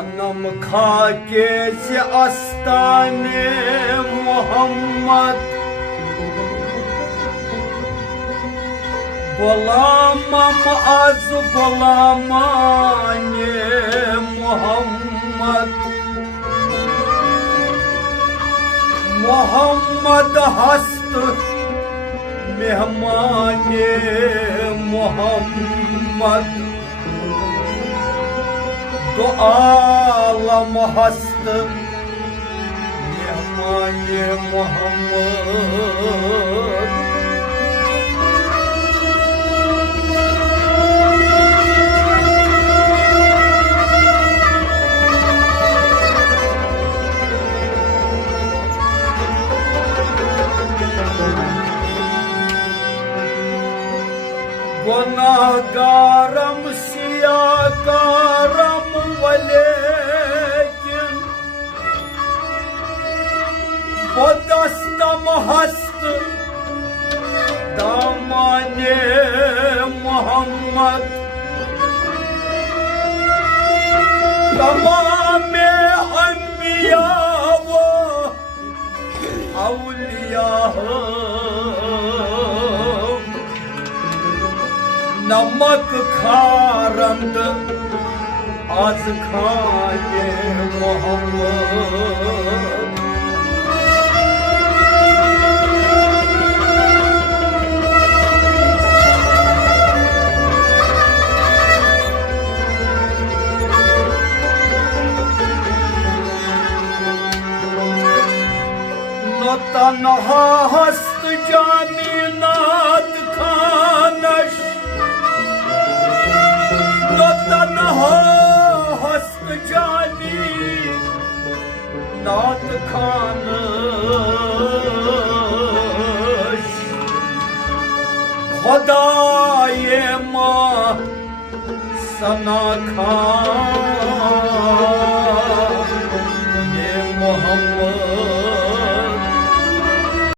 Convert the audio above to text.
Anam khakesi astane Muhammed Bolamam az bolamane Muhammed Muhammed hastı mehmane Muhammed Dualam hastı mehmane Muhammed Günahgaram siyakaram velekin Bodastam hastı damane Muhammed Tamame anbiya ve avliyahım Namak kharand az khane Muhammed Tanha hast jaminat khanash Tanha hast jaminat khanash Khudaye ma sana khan